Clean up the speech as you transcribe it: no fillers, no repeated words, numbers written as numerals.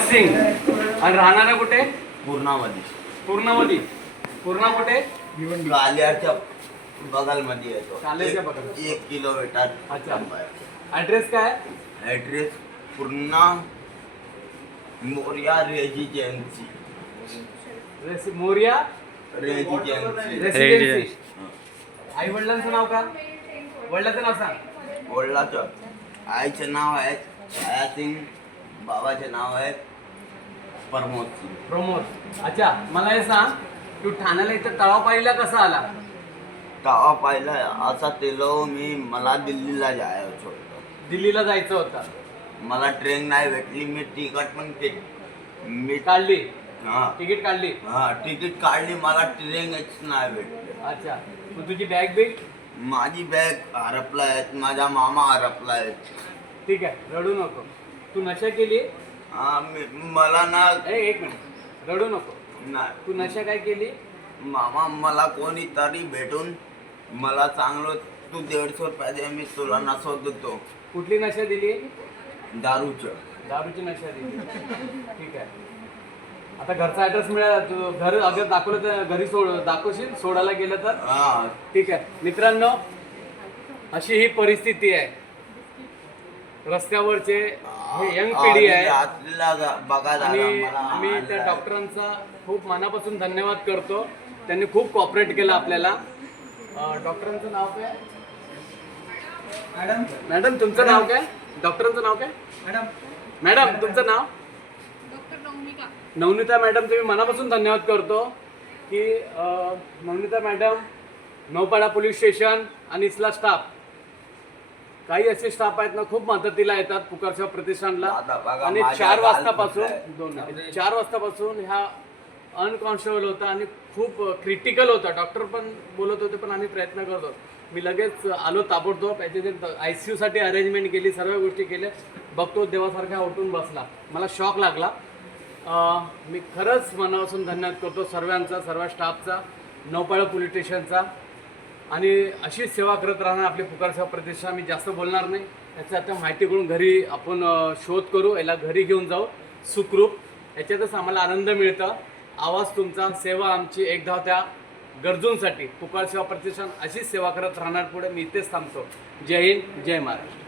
सिंग. आणि राहणारा कुठे? पूर्णामध्ये. पूर्णामध्ये. पूर्णा कुठे? कालियाच्या बगलमध्ये येतो. कालियाच्या बगल. 1 किलोमीटर. अच्छा. ॲड्रेस काय? Address Purna Maurya residency. Maurya residency. Residency. आई वडिलांचं नाव का? वडिलांचं नाव सांग. वडिलाचं आईचे नाव आहे छाया सिंग, बाबाचे नाव आहे प्रमोद सिंग. प्रमोद. अच्छा, मला हे सांग, तू ठाण्याला इथं तळाव पाहिला कसा आला? गावा पाहिलं असा तेलो मी मला दिल्लीला जायचं होतं. दिल्लीला जायचं होतं. मला ट्रेन नाही भेटली. मी तिकीट पण मी काढली. हा तिकीट काढली. हा तिकीट काढली. मला ट्रेनच नाही भेटली. अच्छा, मग तुझी बॅग बिग? माझी बॅग हरपला आहेत. माझा मामा हरपला आहे. ठीक आहे, रडू नको. तू नशा केली? मला ना एक मिनिट, रडू नको. नाही. तू नशा काय केली? मामा मला कोणीतरी भेटून मला चांगलं तू 150 रुपये दे, मी तुला नसवत देतो. कुठली नशा दिली? दारूचं. दारूची नशा दिली. ठीक आहे. आता घरचा ॲड्रेस मिळाला. तू घर अगर दाखवलं तर घरी दाखवशील? सोडायला गेलं तर? हा ठीक आहे. मित्रांनो, अशी ही परिस्थिती आहे. रस्त्यावरचे हे यंग पिढी आहे. आणि मी त्या डॉक्टरांचा खूप मनापासून धन्यवाद करतो. त्यांनी खूप कॉपरेट केलं आपल्याला. डॉक्टरांचं नाव काय? मॅडम तुमचं नाव काय? डॉक्टरांचं नाव काय? मॅडम तुमचं नाव? डॉक्टर नवनिका. नवनीता मॅडमचं मी मनापासून धन्यवाद करतो की Navneeta madam, Naupada police station आणि इथला स्टाफ, काही असे स्टाफ आहेत ना, खूप मदतीला येतात पुकारसेवा प्रतिष्ठानला. आणि 4 वाजतापासून ह्या अनकॉन्शियबल होता आणि खूप क्रिटिकल होता. डॉक्टर पण बोलत होते, पण आम्ही प्रयत्न करतो. मी लगेच आलो ताबडतोब. याच्या ICU साठी अरेंजमेंट केली, सर्व गोष्टी केल्या. बघतो देवासारखा उठून बसला. मला शॉक लागला. मी खरंच मनापासून धन्यवाद करतो सर्वांचा, सर्व स्टाफचा, नौपाडा पोलीस स्टेशनचा. आणि अशीच सेवा करत राहणार आपली पुकारसेवा प्रतिष्ठान. मी जास्त बोलणार नाही. याच्या आता माहिती करून घरी आपण शोध करू, याला घरी घेऊन जाऊ सुखरूप. याच्यातच आम्हाला आनंद मिळतं. आवाज तुमचा, सेवा आमची, एक धाव त्या गरजूंसाठी. पुकारसेवा प्रतिष्ठान अशीच सेवा करत राहणार पुढे. मी इथेच थांबतो. जय हिंद, जय महाराष्ट्र.